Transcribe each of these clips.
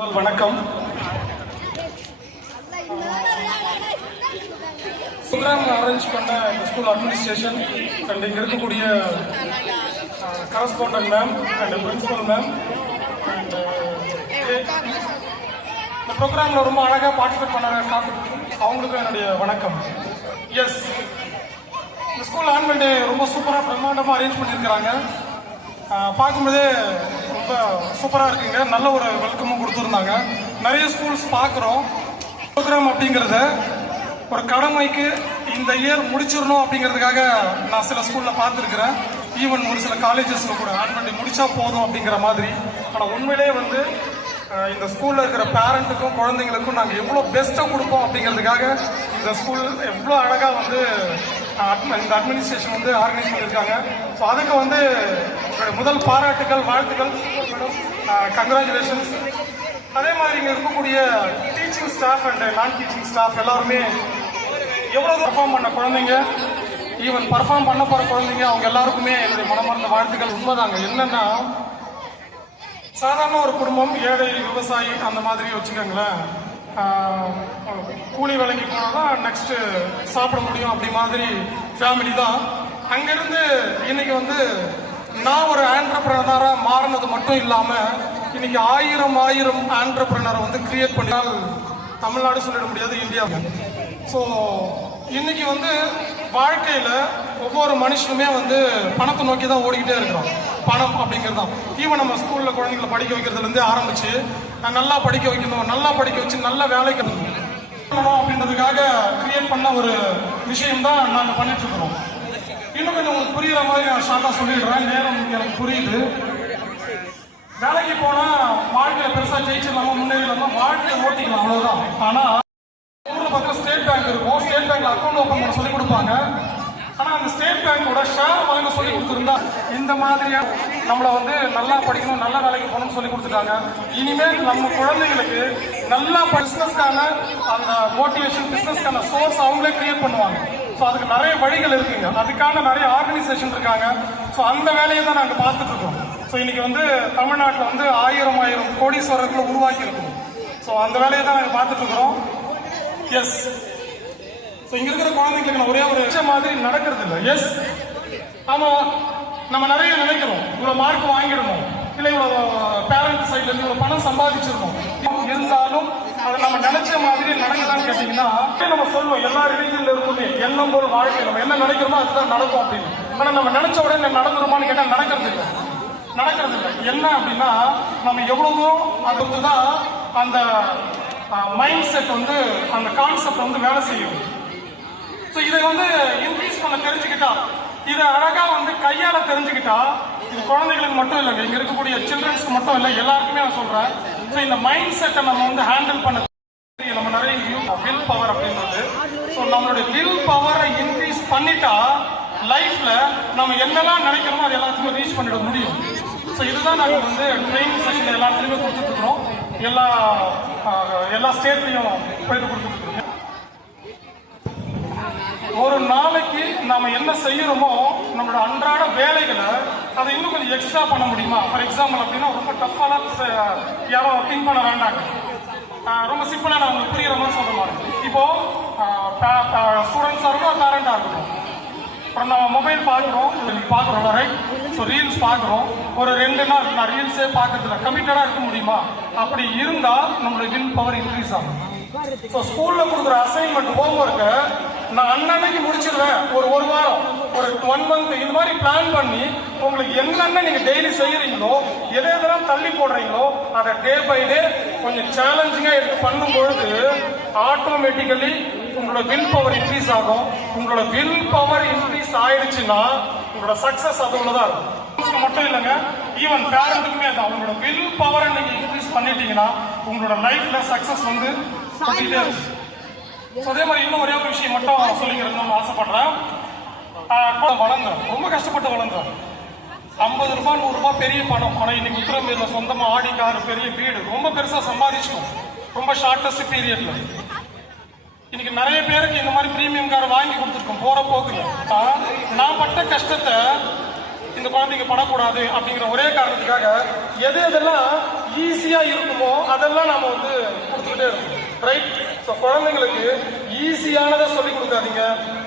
வணக்கம். Program arrange பண்ண school administration and இங்கே இருக்கக்கூடிய correspondent ma'am and principal ma'am and இந்த ப்ரோக்ராமில் ரொம்ப அழகாக பார்ட்டிசிபேட் பண்ண அவங்களுக்கும் என்னுடைய வணக்கம். எஸ், இந்த ஸ்கூல் ஆனுவல் டே ரொம்ப சூப்பராக பிரம்மாண்டமாக அரேஞ்ச் பண்ணியிருக்கிறாங்க. பார்க்கும்போதே ரொம்ப சூப்பராக இருக்குங்க. நல்ல ஒரு வெல்கமும் கொடுத்துருந்தாங்க. நிறைய ஸ்கூல்ஸ் பார்க்குறோம். ப்ரோக்ராம் அப்படிங்கிறத ஒரு கடமைக்கு இந்த இயர் முடிச்சிடணும் அப்படிங்கிறதுக்காக நான் சில ஸ்கூலில் பார்த்துருக்குறேன். ஈவன் ஒரு சில காலேஜஸில் கூட ஆனுவல் டே முடிச்சா போதும் அப்படிங்கிற மாதிரி. ஆனால் உண்மையிலே வந்து இந்த ஸ்கூலில் இருக்கிற பேரண்ட்டுக்கும் குழந்தைங்களுக்கும் நாங்கள் எவ்வளோ பெஸ்ட்டாக கொடுப்போம் அப்படிங்கிறதுக்காக இந்த ஸ்கூல் எவ்வளோ அழகாக வந்து இந்த அட்மினிஸ்ட்ரேஷன் வந்து ஆர்கனைஸ் பண்ணியிருக்காங்க. ஸோ அதுக்கு வந்து முதல் பாராட்டுகள், வாழ்த்துக்கள், கங்க்ராச்சுலேஷன்ஸ். அதே மாதிரி இங்கே இருக்கக்கூடிய டீச்சிங் ஸ்டாஃப் அண்ட் நான் டீச்சிங் ஸ்டாஃப் எல்லாருமே எவ்வளோ பர்ஃபார்ம் பண்ண குழந்தைங்க, ஈவன் பர்ஃபார்ம் பண்ண போகிற குழந்தைங்க, அவங்க எல்லாருக்குமே என்னுடைய மனமார்ந்த வாழ்த்துக்கள். உண்மைதாங்க. என்னன்னா, சாதாரண ஒரு குடும்பம், ஏழை விவசாயி அந்த மாதிரி வச்சுக்கோங்களேன், கூலி வேலைக்கு போனால் தான் நெக்ஸ்ட்டு சாப்பிட முடியும் அப்படி மாதிரி ஃபேமிலி தான். அங்கேருந்து இன்னைக்கு வந்து நான் ஒரு ஆண்டர்பிரனராக மாறினது மட்டும் இல்லாமல் இன்னைக்கு ஆயிரம் ஆண்டர்பிரனரை வந்து கிரியேட் பண்ணினால் தமிழ்நாடு சொல்லிட முடியாது, இந்தியாவில். ஸோ இன்னைக்கு வந்து வாழ்க்கையில் ஒவ்வொரு மனுஷனுமே வந்து பணத்தை நோக்கி தான் ஓடிக்கிட்டே இருக்கிறோம். பணம் அப்படிங்கிறது தான். ஈவன் நம்ம ஸ்கூலில் குழந்தைங்களை படிக்க வைக்கிறதுலேருந்து ஆரம்பிச்சு நல்லா படிக்க வைக்கணும், நல்லா படிக்க வச்சு நல்ல வேலைக்கு அப்படின்றதுக்காக கிரியேட் பண்ண ஒரு விஷயம் தான் நாங்கள் பண்ணிட்டு இருக்கிறோம். இன்னும் கொஞ்சம் உங்களுக்கு புரியுற மாதிரி நான் ஷார்ட்டாக சொல்லிடுறேன். நேரம் எனக்கு புரியுது. வேலைக்கு போனால் வாழ்க்கையில் பெருசாக ஜெயிச்சிடலாமா, முன்னேறலாமா, வாழ்க்கையை ஓட்டிக்கலாம், அவ்வளோதான். ஆனால் ஊரில் பக்கம் ஸ்டேட் பேங்க் இருக்கும். ஸ்டேட் பேங்க்ல அக்கௌண்ட் ஓப்பன் பண்ண சொல்லி கொடுப்பாங்க. ஆனால் அந்த ஸ்டேட் பேங்கோட ஷேர் வாங்க சொல்லி கொடுத்துருந்தா இந்த மாதிரியா நம்மளை வந்து நல்லா படிக்கணும், நல்ல வேலைக்கு போகணும்னு சொல்லி கொடுத்துட்டாங்க. இனிமேல் நம்ம குழந்தைங்களுக்கு நல்லா பிஸ்னஸ்க்கான அந்த மோட்டிவேஷன், பிஸ்னஸ்க்கான சோர்ஸ் அவங்களே கிரியேட் பண்ணுவாங்க. ஸோ அதுக்கு நிறைய வழிகள் இருக்குங்க. அதுக்கான நிறைய ஆர்கனைசேஷன் இருக்காங்க. ஸோ அந்த வேலையை தான் நாங்கள் பார்த்துட்டு இருக்கோம். ஸோ இன்னைக்கு வந்து தமிழ்நாட்டில் வந்து ஆயிரம் கோடீஸ்வரர்களை உருவாக்கி இருக்கோம். ஸோ அந்த வேலையை தான் நாங்கள் பார்த்துட்டு இருக்கிறோம். எஸ், ஸோ இங்க இருக்கிற குழந்தைங்களுக்கு நான் ஒரே ஒரு விஷயம் மாதிரி நடக்கிறது இல்லை. எஸ், ஆமாம், நம்ம நிறைய நினைக்கிறோம், இவ்வளோ மார்க் வாங்கிடணும், இல்லை இவ்வளோ பேரண்ட் சைட்ல இருந்து இவ்வளோ பணம் சம்பாதிச்சிடணும். இருந்தாலும் அதை நம்ம நினைச்ச மாதிரி நடக்குதான்னு கேட்டீங்கன்னா நம்ம சொல்லுவோம். எல்லா ரிலீஜன்ல இருக்குமே எண்ணம் போல் வாழ்க்கை, நம்ம என்ன நினைக்கிறோமோ அதுதான் நடக்கும் அப்படின்னு. ஆனால் நம்ம நினைச்ச உடனே நடந்துருமான்னு கேட்டால் நடக்கிறது இல்லை. என்ன அப்படின்னா, நம்ம எவ்வளவோ அதுக்கு தான் அந்த மைண்ட் செட் வந்து, அந்த கான்செப்ட் வந்து வேலை செய்யும். ஸோ இதை வந்து இன்க்ரீஸ் பண்ண தெரிஞ்சுக்கிட்டா, இதை அழகா வந்து கையால தெரிஞ்சுக்கிட்டா, இது குழந்தைகளுக்கு மட்டும் இல்லைங்க, இங்க இருக்கக்கூடிய சில்ட்ரன்ஸ்க்கு மட்டும் இல்லை, எல்லாருக்குமே நான் சொல்றேன். ஸோ இந்த மைண்ட் செட்டை நம்ம வந்து ஹேண்டில் பண்ண நம்ம நிறைய வில் பவர் அப்படின்றது. ஸோ நம்மளுடைய வில் பவரை இன்க்ரீஸ் பண்ணிட்டா லைஃப்ல நம்ம என்னெல்லாம் நினைக்கிறோமோ அது எல்லாத்தையுமே ரீச் பண்ணிட முடியும். ஸோ இதுதான் நாங்கள் வந்து ட்ரைனிங் செஷன் எல்லாத்துலேயுமே கொடுத்துட்டு இருக்கிறோம். எல்லா ஸ்டேட்லையும் போயிட்டு கொடுத்துட்டு இருக்கோம். ஒரு நாளைக்கு நாம என்ன செய்யறோமோ நம்மளோட அன்றாட வேலைகளை அதை இன்னும் கொஞ்சம் எக்ஸ்ட்ரா பண்ண முடியுமா? ஃபார் எக்ஸாம்பிள் அப்படின்னா ரொம்ப டஃப்பான யாரும் திங்க் பண்ண வேண்டாங்க. ரொம்ப சிம்பிளா நான் உங்களுக்கு புரியுற மாதிரி சொல்ற மாதிரி. இப்போ ஸ்டூடெண்ட்ஸா இருக்கட்டும், பேரண்டா இருக்கட்டும், அப்புறம் நம்ம மொபைல் பார்க்குறோம், ரைட்? ஸோ ரீல்ஸ் பார்க்குறோம். ஒரு 2 நாள் நான் ரீல்ஸே பார்க்கறதுல கமிட்டடாக இருக்க முடியுமா? அப்படி இருந்தால் நம்மளோட வில் பவர் இன்க்ரீஸ் ஆகும். ஸோ ஸ்கூலில் கொடுக்குற அசைன்மெண்ட், ஹோம்ஒர்க்கை நான் அன்னன்னைக்கு முடிச்சிருவேன். ஒரு வாரம், ஒரு 1 month இந்த மாதிரி பிளான் பண்ணி உங்களுக்கு என்னென்ன நீங்கள் டெய்லி செய்கிறீங்களோ, எதெல்லாம் தள்ளி போடுறீங்களோ அதை டே பை டே கொஞ்சம் சேலஞ்சிங்காக எடுத்து பண்ணும்பொழுது ஆட்டோமேட்டிக்கலி உங்களோட வில் பவர் இன்க்ரீஸ் ஆகும். உங்களோட வில் பவர் இன்க்ரீஸ் ஆயிடுச்சுன்னா உங்களோட சக்சஸ் அது உள்ளதா இருக்கும். மட்டும் இல்லைங்க, ஈவன் பேரண்ட்டுக்குமே அது அவங்களோட வில் பவரை நீங்க இன்க்ரீஸ் பண்ணிட்டீங்கன்னா உங்களோட லைஃப்ல சக்சஸ் வந்து பண்ணிட்டே இருக்கும். அதே மாதிரி இன்னும் ஒரே ஒரு விஷயம் மட்டும் சொல்லிக்கிறேன்னு ஆசைப்படுறேன். வளர்ந்தேன், ரொம்ப கஷ்டப்பட்டு வளர்ந்தேன். 50 ரூபாய் 100 ரூபாய் பெரிய பணம். ஆனால் இன்னைக்கு உத்தரமேல சொந்தமா ஆடி கார், பெரிய வீடு, ரொம்ப பெருசா சம்பாதிச்சிட்டோம் ரொம்ப ஷார்டஸ்ட் பீரியட்ல. இன்னைக்கு நிறைய பேருக்கு இந்த மாதிரி பிரீமியம் கார் வாங்கி கொடுத்துருக்கோம் போற போக்குல. நான் பட்ட கஷ்டத்தை இந்த குழந்தைங்க படக்கூடாது அப்படிங்கிற ஒரே காரணத்துக்காக எதெல்லாம் ஈஸியா இருக்குமோ அதெல்லாம் நாம வந்து கொடுத்துக்கிட்டே இருக்கோம். ரைட்? ஸோ குழந்தைங்களுக்கு ஈஸியானதை சொல்லிக் கொடுக்காதீங்க,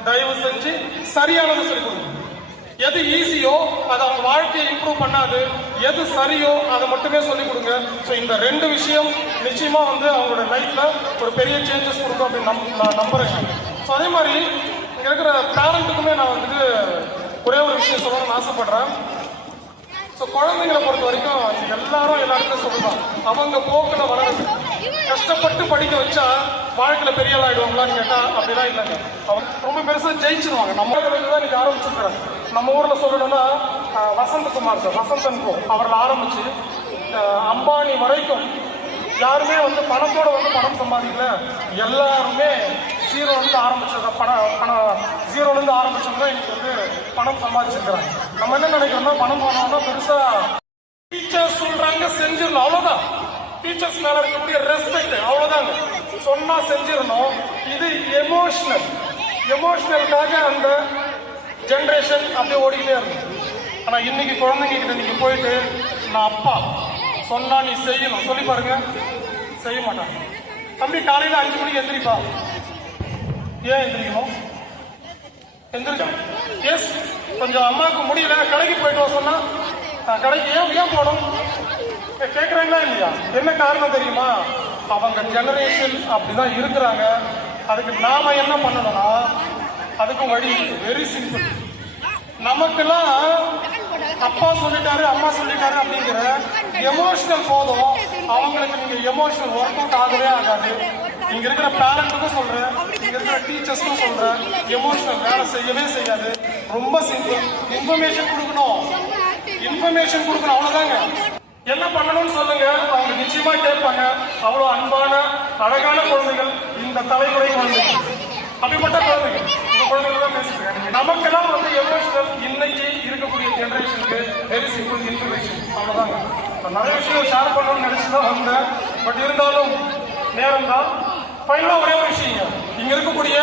தயவு செஞ்சு சரியானதை சொல்லிக் கொடுங்க. எது ஈஸியோ அதை அவங்க வாழ்க்கையை இம்ப்ரூவ் பண்ணாது, எது சரியோ அதை மட்டுமே சொல்லிக் கொடுங்க. ஸோ இந்த ரெண்டு விஷயம் நிச்சயமா வந்து அவங்களோட லைஃப்ல ஒரு பெரிய சேஞ்சஸ் கொடுக்கும் அப்படின்னு நான் நம்புறேன். ஸோ அதே மாதிரி இங்க இருக்கிற பேரண்ட்டுக்குமே நான் வந்துட்டு ஒரே ஒரு விஷயம் சொல்லணும்னு ஆசைப்படுறேன். ஸோ குழந்தைங்களை பொறுத்த வரைக்கும் எல்லாரும் எல்லாருக்கும் சொல்லலாம், அவங்க போக்குல வளருது. கஷ்டப்பட்டு படிக்க வச்சா வாழ்க்கையில பெரிய ஆள் ஆயிடுவாங்களான்னு கேட்டா அப்படிலாம் இல்லைங்க. அவங்க ரொம்ப பெருசா ஜெயிச்சிருவாங்க. நம்ம தான் நீங்க ஆரம்பிச்சிருக்காங்க. நம்ம ஊர்ல சொல்லணும்னா வசந்தகுமார் சார், வசந்தன் கோ அவர்கள் ஆரம்பிச்சு அம்பானி வரைக்கும் யாருமே வந்து பணத்தோட வந்து பணம் சம்பாதிக்கல. எல்லாருமே ஜீரோல இருந்து ஆரம்பிச்சவங்க இன்னைக்கு வந்து பணம் சம்பாதிச்சிருக்கிறாங்க. நம்ம என்ன நினைக்கிறோம்னா பணம் பண்ணோம்னா பெருசா டீச்சர்ஸ் சொல்றாங்க செஞ்சிடலாம், அவ்வளவுதான். டீச்சர்ஸ் மேல இருக்கக்கூடிய ரெஸ்பெக்ட் அவ்வளவுதாங்க, சொன்னா செஞ்சிடணும். இது எமோஷனலுக்காக அந்த ஜெனரேஷன் அப்படியே ஓடிக்கிட்டே இருக்கும். ஆனா இன்னைக்கு குழந்தைங்க கிட்ட நீங்க போயிட்டு நான் அப்பா சொன்னா நீ செய்யணும் சொல்லி பாருங்க, செய்ய மாட்டாங்க. தம்பி காலையில 5 மணிக்கு எந்திரிப்பா, ஏன் எந்திரிக்கணும்? எந்திரிக்கணும். எஸ், கொஞ்சம் அம்மாவுக்கு முடியல கடைக்கு போயிட்டு வர சொன்னா கடைக்கு ஏன் போகணும் கேட்கறாங்களா இல்லையா? என்ன காரணம் தெரியுமா? அவங்க ஜெனரேஷன் அப்படிதான் இருக்கிறாங்க. அதுக்கு நாம என்ன பண்ணணும்னா அதுக்கும் வழி வெரி சிம்பிள். நமக்கெல்லாம் அப்பா சொல்லிட்டாரு அம்மா சொல்லிட்டாரு அப்படிங்கிற எமோஷனல் போதும். அவங்களுக்கு நீங்க எமோஷனல் ஒர்க் அவுட் ஆகவே ஆகாது. இங்க இருக்கிற பேரண்ட்டுக்கும் சொல்றேன், இங்க இருக்கிற டீச்சர்ஸ்க்கும் சொல்றேன், எமோஷனல் வேலை செய்யவே செய்யாது. ரொம்ப சிம்பிள். இன்ஃபர்மேஷன் கொடுக்கணும், அவ்வளவுதாங்க. என்ன பண்ணணும்னு சொல்லுங்க, அவங்க நிச்சயமா கேட்பாங்க. அவ்வளவு அன்பான அழகான குழந்தைகள் இந்த தலைமுறை குழந்தைகள், அப்படிப்பட்ட குழந்தைகள் இந்த குழந்தைகள் தான் பேசுறேன். நமக்கெல்லாம் வந்து எமோஷனல் இன்னைக்கு இருக்கக்கூடிய ஜெனரேஷனுக்கு வெரி சிம்பிள் இன்ஃபர்மேஷன், அவ்வளவுதாங்க. நிறைய விஷயம் ஷேர் பண்ணணும்னு நினைச்சுதான் வந்தேன், பட் இருந்தாலும் நேரம் தான். ஃபைனலா ஒரே ஒரு விஷயம், இங்க இருக்கக்கூடிய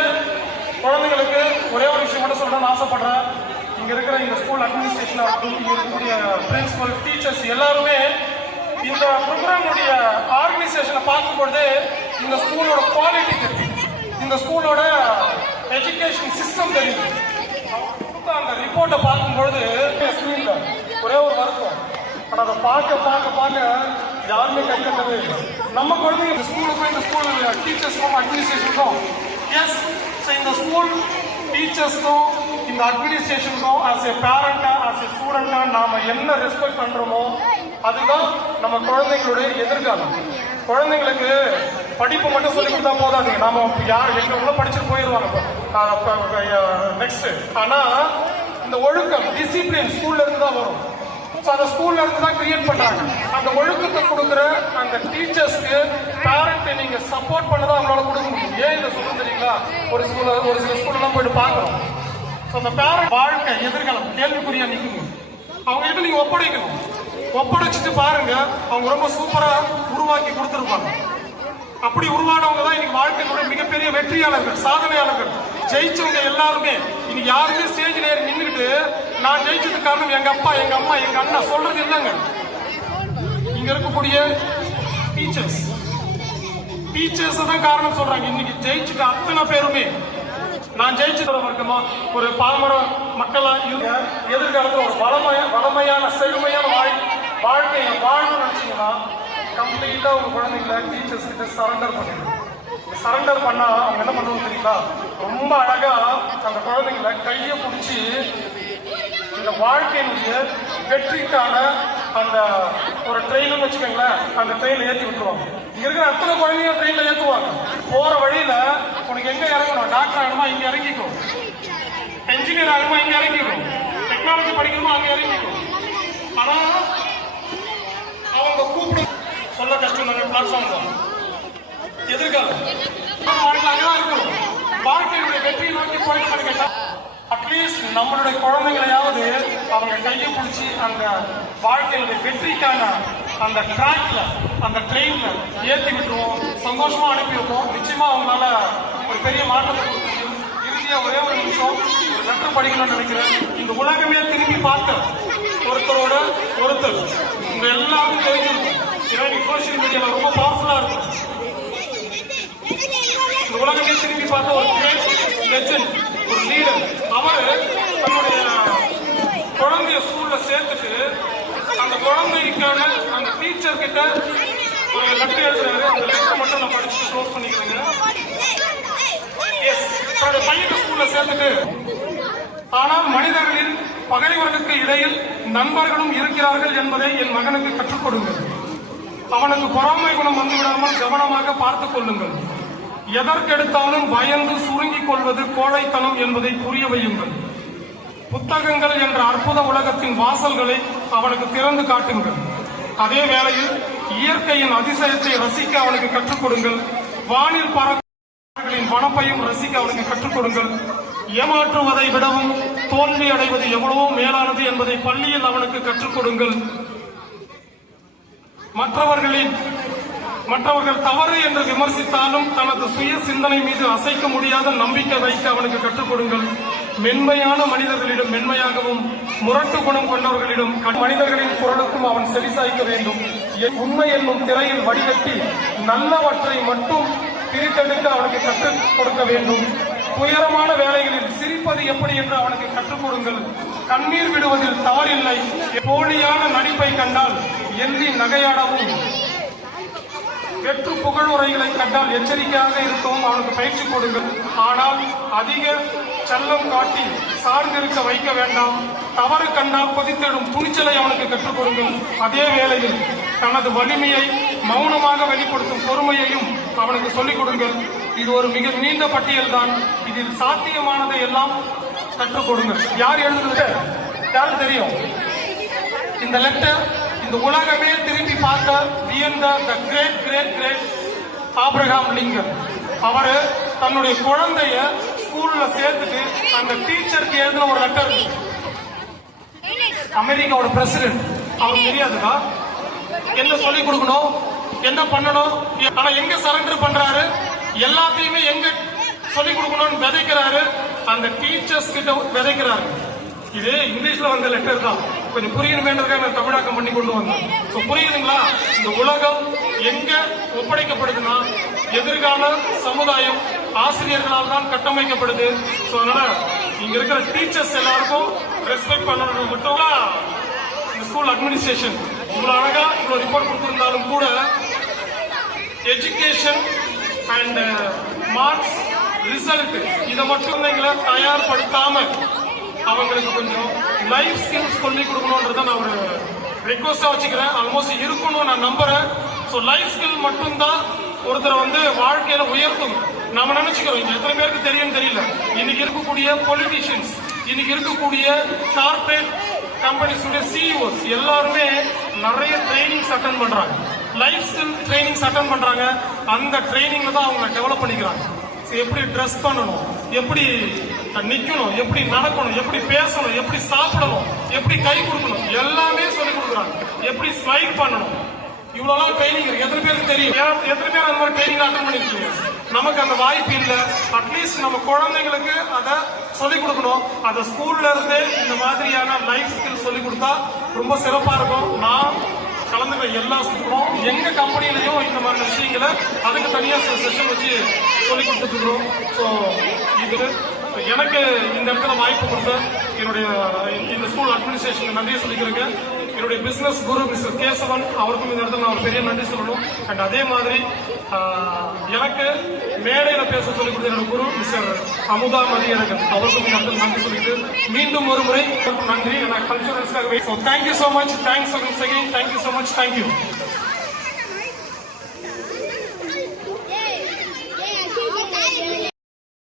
குழந்தைங்களுக்கு ஒரே ஒரு விஷயம் மட்டும் சொல்லணும்னு ஆசைப்படுறேன். இங்க இருக்கிற இந்த ஸ்கூல் அட்மினிஸ்ட்ரேஷன் இங்க இருக்கக்கூடிய பிரின்சிபல் டீச்சர்ஸ் எல்லாருமே இந்த ப்ரோக்ராமுடைய ஆர்கனைசேஷனை பார்க்கும்பொழுது இந்த ஸ்கூலோட குவாலிட்டி தெரியும், இந்த ஸ்கூலோட எஜுகேஷன் சிஸ்டம் தெரியும். அந்த ரிப்போர்ட்டை பார்க்கும்பொழுது ஸ்கிரீன்ல ஒரே ஒரு வருத்தம், ஆனா அதை பார்க்க யாருமே கை கட்டவே இல்லை. நம்ம குழந்தைங்க இந்த ஸ்கூலுக்கும் இந்த ஸ்கூல் டீச்சர்ஸ்க்கும் அட்மினிஸ்ட்ரேஷனுக்கும் எஸ், இந்த ஸ்கூல் டீச்சர்ஸ்க்கும் இந்த அட்மினிஸ்ட்ரேஷனுக்கும் ஆஸ் ஏ பேரண்டா ஆஸ் ஏ ஸ்டூடெண்டா நாம என்ன ரெஸ்பெக்ட் பண்றோமோ அதுதான் நம்ம குழந்தைங்களுடைய எதிர்காலம். குழந்தைங்களுக்கு படிப்பு மட்டும் சொல்லி கொடுத்தா போதாதுங்க. நாம யார் எங்க உள்ள படிச்சுட்டு போயிடுவாங்க நெக்ஸ்ட். ஆனா இந்த ஒழுக்கம் டிசிப்ளின் ஸ்கூல்ல இருந்து தான் வரும். அந்த ஸ்கூல்ல இருந்து தான் கிரியேட் பண்றாங்க. அந்த ஒழுக்கத்தை கொடுக்குற அந்த டீச்சர்ஸ்க்கு பேரண்ட் நீங்க சப்போர்ட் பண்ணதான் அவங்களால கொடுக்க முடியும். ஏன் இதை சொல்ல தெரியுங்களா? ஒரு சில ஸ்கூல்லாம் போயிட்டு பாக்குறோம். அந்த பேரண்ட் வாழ்க்கை எதிர்காலம் கேள்விக்குறியா நிற்குங்க. அவங்க கிட்ட நீங்க ஒப்படைக்கணும். ஒப்படைச்சிட்டு பாருங்க, அவங்க ரொம்ப சூப்பரா உருவாக்கி கொடுத்துருப்பாங்க. அப்படி உருவானவங்க தான் இன்னைக்கு வாழ்க்கையோட மிகப்பெரிய வெற்றியாளர்கள், சாதனையாளர்கள், ஜெயிச்சவங்க எல்லாருமே. இன்னைக்கு யாருமே ஸ்டேஜ்ல ஏறி நின்றுட்டு நான் ஜெயிச்சதுக்கு காரணம் எங்க அப்பா எங்க அம்மா எங்க அண்ணா சொல்றது இல்லைங்க. இங்க இருக்கக்கூடிய டீச்சர்ஸ் தான் காரணம் சொல்றாங்க. இன்னைக்கு ஜெயிச்சுட்டு அத்தனை பேருமே நான் ஜெயிச்சுட்டு வர்க்கமா ஒரு பாமர மக்களா எதிர்காலத்தில் ஒரு வளமையான செழுமையான வாழ்க்கையை வாழணும்னு நினைச்சீங்கன்னா கம்ப்ளீட்டா உங்க குழந்தைங்களை டீச்சர்ஸ் கிட்ட சரண்டர் பண்ணிடுங்க. சரண்டர் பண்ணா அவங்க என்ன பண்ணுவாங்க தெரியுங்களா? ரொம்ப அழகா அந்த குழந்தைங்களை கையை பிடிச்சி இந்த வாழ்க்கையினுடைய வெற்றிக்கான அந்த ஒரு ட்ரெயின்னு வச்சுக்கோங்களேன், அந்த ட்ரெயின்ல ஏற்றி விட்டுருவாங்க. இங்க இருக்கிற அத்தனை குழந்தைங்க ட்ரெயின்ல ஏற்றுவாங்க. போற வழியில உனக்கு எங்க இறங்கணும், டாக்டர் ஆகணுமா இங்க இறங்கிக்கும், என்ஜினியர் ஆகணுமா இங்க இறங்கிக்கும், டெக்னாலஜி படிக்கணுமா அங்க இறங்கிக்கும். ஆனா அவங்க கூப்பிடு சொல்ல கஷ்டம் தானே. பிளாட்ஃபார்ம் தான் எதிர்காலம். அங்கதான் இருக்கணும். வாழ்க்கையுடைய வெற்றியை நோக்கி போயிட்டு கேட்டா அட்லீஸ்ட் நம்மளுடைய குழந்தைங்களையாவது அவங்க கையை பிடிச்சி அந்த வாழ்க்கையுடைய வெற்றிக்கான அந்த ட்ராக்ல அந்த ட்ரெயின்ல ஏற்றி விட்டுருவோம், சந்தோஷமா அனுப்பி வைப்போம். நிச்சயமா அவங்களால ஒரு பெரிய மாற்றத்தை கொடுக்க முடியும். இறுதியா ஒரே ஒரு நிமிஷம் ஒரு லெட்டர் படிக்கணும்னு நினைக்கிறேன். இந்த உலகமே திரும்பி பார்க்க ஒருத்தரோட ஒருத்தர் உங்க எல்லாருக்கும் தெரிஞ்சிருக்கும். ஏன்னா இன்னைக்கு சோசியல் மீடியால ரொம்ப பவர்ஃபுல்லா இருக்கும். இந்த உலகமே திரும்பி பார்த்த ஒரு கிரேட் லெஜெண்ட், ஒரு லீடர். அவரு தன்னுடைய குழந்தைய ஸ்கூல்ல சேர்த்துட்டு அந்த குழந்தைக்கான அந்த டீச்சர் கிட்ட ஒரு லெட்டர் எழுதுறாரு. அந்த லெட்டர் மட்டும் நான் படிச்சு க்ளோஸ் பண்ணிக்கிறேங்க. தன்னுடைய பையனை ஸ்கூல்ல சேர்த்துட்டு, ஆனால் மனிதர்களின் பகைவர்களுக்கு இடையில் நண்பர்களும் இருக்கிறார்கள் என்பதை என் மகனுக்கு கற்றுக் கொடுங்கள். அவனுக்கு பொறாமை குணம் வந்துவிடாமல் கவனமாக பார்த்துக் கொள்ளுங்கள். எதற்கெடுத்தாலும் பயந்து சுருங்கிக் கொள்வது கோழைத்தனம் என்பதை புரிய வையுங்கள். புத்தகங்கள் என்ற அற்புத உலகத்தின் வாசல்களை அவனுக்கு திறந்து காட்டுங்கள். அதே வேளையில் இயற்கையின் அதிசயத்தை ரசிக்க அவனுக்கு கற்றுக் கொடுங்கள். வானில் பறவைகளின் வனப்பையும் ரசிக்க அவனுக்கு கற்றுக் கொடுங்கள். ஏமாற்றுவதை விடவும் தோல்வி அடைவது எவ்வளவோ மேலானது என்பதை பள்ளியில் அவனுக்கு கற்றுக் கொடுங்கள். மற்றவர்கள் தவறு என்று விமர்சித்தாலும் தனது சுய சிந்தனை மீது அசைக்க முடியாத நம்பிக்கை வைக்க அவனுக்கு கற்றுக் கொடுங்கள். மென்மையான மனிதர்களிடம் மென்மையாகவும், முரட்டு குணம் கொண்டவர்களிடம் மனிதர்களின் குரலுக்கும் அவன் செவிசாய்க்க வேண்டும். உண்மை என்னும் திரையில் வடிகட்டி நல்லவற்றை மட்டும் பிரித்தெடுக்க அவனுக்கு கற்றுக் கொடுக்க வேண்டும். துயரமான வேலைகளில் சிரிப்பது எப்படி என்று அவனுக்கு கற்றுக் கொடுங்கள். கண்ணீர் விடுவதில் தவறில்லை. போலியான நடிப்பை கண்டால் எண்ணி நகையாடவும், வெற்று புகழுரைகளை கண்டால் எச்சரிக்கையாக இருக்கவும் அவனுக்கு பயிற்சி கொடுங்கள். ஆனால் அதிக செல்லம் காட்டி சார்ந்திருக்க வைக்க வேண்டாம். தவறு கண்டால் கொதித்திடும் துணிச்சலை அவனுக்கு கற்றுக் கொடுங்கள். அதே வேளையில் தனது வலிமையை மௌனமாக வெளிப்படுத்தும் பொறுமையையும் அவனுக்கு சொல்லிக் கொடுங்கள். இது ஒரு மிக நீண்ட பட்டியல் தான். இதில் சாத்தியமானதை எல்லாம் கற்றுக் கொடுங்கள். யார் எழுதுறது யாருக்கு தெரியும்? இந்த லெட்டர் இந்த உலகமே திரும்பி பார்த்த வியந்த great great great Abraham Lincoln. அவரு தன்னுடைய குழந்தைய ஸ்கூல்ல சேர்த்துட்டு அந்த டீச்சருக்கு எழுதின ஒரு லெட்டர். அமெரிக்காவோட பிரசிடென்ட். அவருக்கு தெரியாதுக்கா என்ன சொல்லிக் கொடுக்கணும், என்ன பண்ணணும். ஆனா எங்க சரண்டர் பண்றாரு, எல்லாத்தையுமே எங்க சொல்லிக் கொடுக்கணும்னு விதைக்கிறாரு. அந்த டீச்சர்ஸ் கிட்ட விதைக்கிறாரு. இது இங்கிலீஷ்ல வந்த லெட்டர் தான். கொஞ்சம் புரியணுமேன்றதுக்காக நான் தமிழாக்கம் பண்ணி கொண்டு வந்தேன். புரியுதுங்களா? இந்த உலகம் எங்க ஒப்படைக்கப்படுதுன்னா எதிர்கால சமுதாயம் ஆசிரியர்களால் தான் கட்டமைக்கப்படுது. அதனால இங்க இருக்கிற டீச்சர்ஸ் எல்லாருக்கும் ரெஸ்பெக்ட் பண்ணணும். மட்டும் இந்த ஸ்கூல் அட்மினிஸ்ட்ரேஷன் இவ்வளவு அழகா இவ்வளவு ரிப்போர்ட் கொடுத்திருந்தாலும் கூட எஜுகேஷன் அண்ட் மார்க்ஸ் ரிசல்ட் இதை மட்டும் எங்களை தயார்படுத்தாம அவங்களுக்கு கொஞ்சம் லைஃப் ஸ்கில்ஸ் சொல்லி கொடுக்கணும்ன்றத நான் ஒரு ரெக்வஸ்டா வச்சுக்கிறேன். ஆல்மோஸ்ட் இருக்கணும் நான் நம்புறேன். லைஃப் ஸ்கில் மட்டும்தான் ஒருத்தரை வாழ்க்கையில உயர்த்தும். நம்ம நினைச்சுக்கிறோம். இங்க எத்தனை பேருக்கு தெரியும் தெரியல. இன்னைக்கு இருக்கக்கூடிய பொலிட்டிஷியன்ஸ், இன்னைக்கு இருக்கக்கூடிய கார்பரேட் கம்பெனிஸ் சிஇஓஸ் எல்லாருமே நிறைய ட்ரைனிங்ஸ் அட்டன் பண்றாங்க. லைஃப் ஸ்கில் ட்ரைனிங்ஸ் அட்டன் பண்றாங்க. அந்த ட்ரைனிங்ல தான் அவங்க டெவலப் பண்ணிக்கிறாங்க. எப்படி ட்ரெஸ் பண்ணணும், எப்படி நிக்கணும், எப்படி நடக்கணும், எப்படி பேசணும், எப்படி சாப்பிடணும், எப்படி கை கொடுக்கணும், எல்லாமே சொல்லி கொடுக்குறாங்க. எப்படி ஸ்மைல் பண்ணணும், இவ்வளவு ட்ரைனிங் இருக்கு. எத்தனை பேருக்கு தெரியும்? எத்தனை பேர் அந்த மாதிரி ட்ரைனிங் அட்டன் பண்ணிருக்கீங்க? நமக்கு அந்த வாய்ப்பு இல்லை. அட்லீஸ்ட் நம்ம குழந்தைங்களுக்கு அதை சொல்லிக் கொடுக்கணும். அதை ஸ்கூல்ல இருந்தே இந்த மாதிரியான லைஃப் ஸ்கில் சொல்லி கொடுத்தா ரொம்ப சிறப்பா இருக்கும். நான் கலந்துக்கிற எல்லா ஸ்கூலும் எங்க கம்பெனிலையும் இந்த மாதிரி விஷயங்களை அதுக்கு தனியா செஷன் வச்சு சொல்லி கொடுத்துட்டு இருக்கிறோம். ஸோ இது எனக்கு இந்த இடத்துல வாய்ப்பு கொடுத்த என்னுடைய இந்த ஸ்கூல் அட்மினிஸ்ட்ரேஷனுக்கு நன்றியை சொல்லிக்கிறேன். என்னுடைய பிசினஸ் குரு மிஸ்டர் கேசவன் அவருக்கும் இந்த இடத்துல நான் ஒரு பெரிய நன்றி சொல்லணும். அண்ட் அதே மாதிரி எனக்கு மேடையில பேச சொல்லிக் கொடுத்த என்னோட குரு மிஸ்டர் அமுதா மதியழகன் அவருக்கும் இந்த இடத்துல நன்றி சொல்லிட்டு மீண்டும் ஒரு முறை நன்றி. கல்ச்சுரல்ஸ்க்காகவே thank you so much. Thanks again. Thank you so much. Thank you.